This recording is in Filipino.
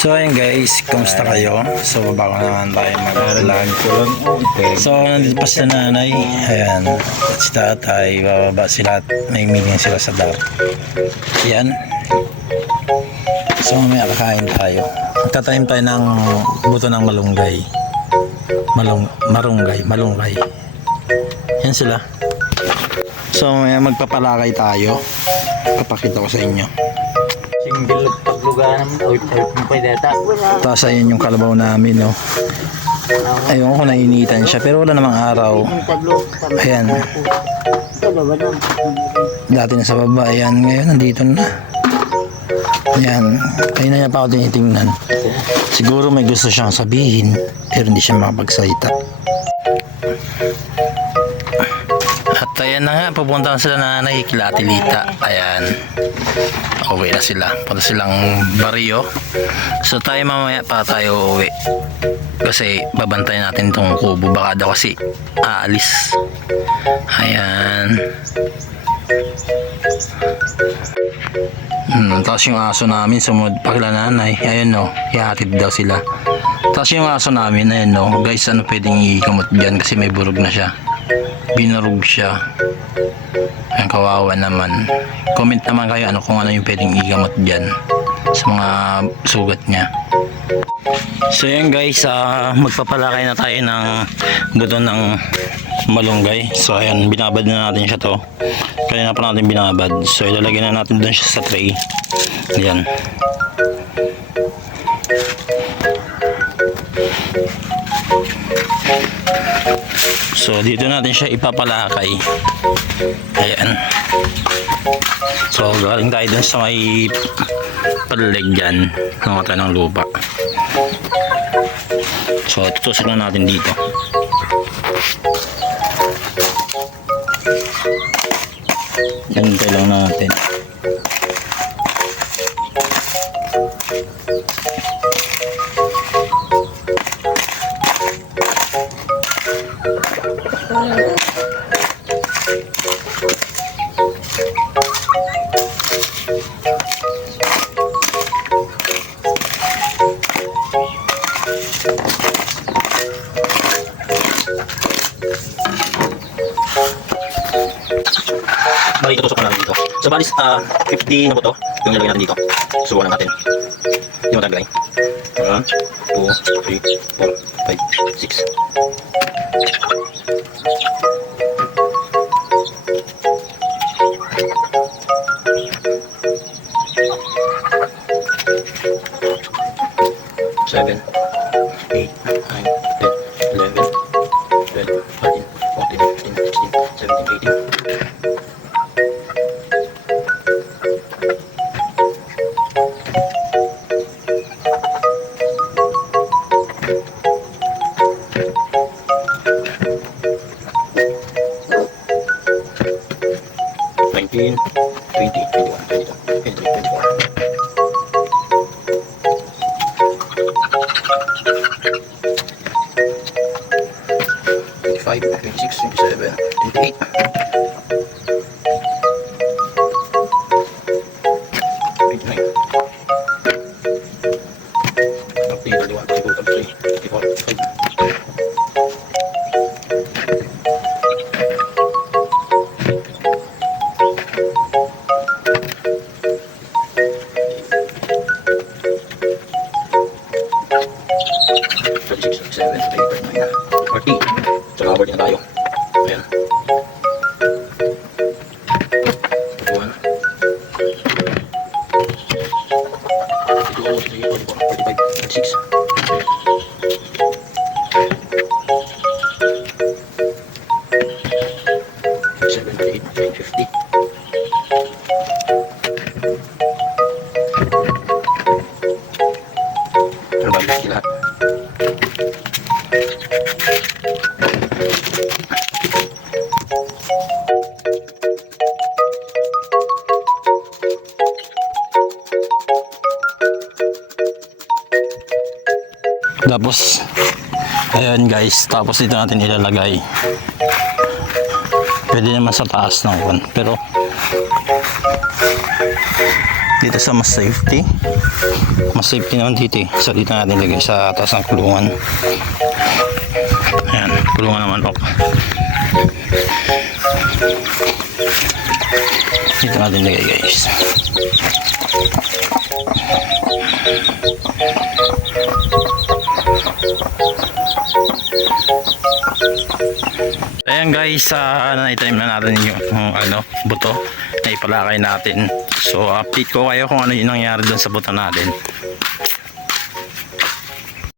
So ayun guys, kumusta kayo? So bago naman tayo mag-vlog. So nandito pa si nanay. Ayan, at si tatay, bababa sila at may meeting sila sa dar. Ayan. So mamaya kakain tayo. Magtatanim tayo ng buto ng malunggay. Malunggay. Yan sila. So mamaya magpapalakay tayo. Papakita ko sa inyo. Single pagluganan mo mo pwede ata. Tapos ayun yung kalabaw namin, no. Ayun ko nainitan siya pero wala namang araw. Ayan. Dati na sa baba, ayan, ngayon nandito na. Ayan, ayun na niya pa ako tinitingnan. Siguro may gusto siyang sabihin pero hindi siya makapagsalita. At ayan na nga, pupunta na sila nanay kila Ate Lita. Ayan, uwi na sila, punta silang baryo. So tayo mamaya pa tayo uwi kasi babantayan natin itong kubo, baka daw kasi aalis. Ayan. Tapos yung aso namin sumunod pa kila nanay. Ayan, no, ihatid daw sila. Tapos yung aso namin, ayan, no, guys, ano pwedeng ikamot dyan kasi may burog na siya. Binurog siya. Ang kawawa naman. Comment naman kayo kung ano yung pwedeng igamot dyan sa mga sugat niya. So yan guys, magpapalakay na tayo ng buto ng malunggay. So ayan, binabad na natin siya to. Kaya na pa natin binabad. So ilalagay na natin doon siya sa tray. Ayan. So dito natin siya ipapalakay. Ayan. So galing tayo dun sa may palalagyan ng lupa. So tutusok na natin dito. Hintay lang natin. Bali, tutusok na natin dito. So, balis, 50 na po to. Yung nilagay natin dito. Subukan na natin. Hindi mo taglay. 1, 2, 3, 4, 5, 6. Seven, 8, 9, 10, 11, 12, 13, 14, 15, 16, 17, 18. Nineteen, 20, 21, 22, 23, 24. Five, 26, 27, 28. 29. 30, 31, 32, 33, 34, 35. So, nakabalik na tayo. Ayan. 41. 42, 43, 44, 45, 46. 47, 48, 50. Pero balik sila lahat. Tapos ayun guys, tapos dito natin ilalagay. Pwede naman sa taas ng pero Dito sa mas safety. Mas safety naman dito eh. So dito natin lagay sa taas ng kulungan. Ayan, kulungan naman manok. Dito natin lagay guys. Ayan guys, na-time na natin yung buto na ipalakay natin. So update ko kayo kung ano yung nangyari dun sa buto natin.